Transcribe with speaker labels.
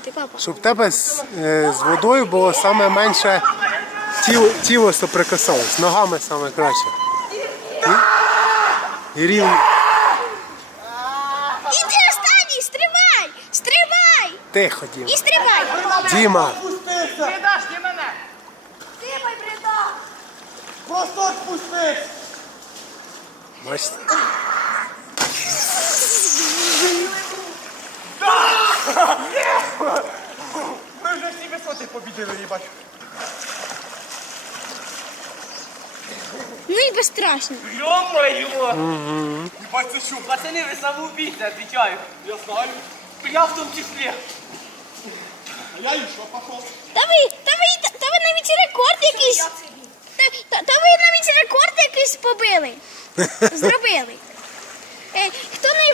Speaker 1: плавати, папа.
Speaker 2: Щоб в тебе з водою було саме менше тіло соприкасалось. Ногами саме краще. І рівно.
Speaker 1: Іди останній, стривай! Стривай!
Speaker 2: Тихо, Діма.
Speaker 1: І стривай!
Speaker 2: Діма.
Speaker 3: Віддаш ти мене!
Speaker 1: Стривай, бреда!
Speaker 3: Просто відпусти!
Speaker 2: Бачите?
Speaker 3: Ми вже всі висоти побідили, їбать.
Speaker 1: Ну і безстрашно.
Speaker 4: Ё-моё!
Speaker 3: Їбать, це що?
Speaker 4: Пацаны, вы самоубийцы, отвечаю.
Speaker 3: Я знаю.
Speaker 4: Я в том числе.
Speaker 3: А я і що, пішов?
Speaker 1: Та ви навіть рекорд якийсь. Та ви навіть рекорд якийсь побили. Зробили. Хто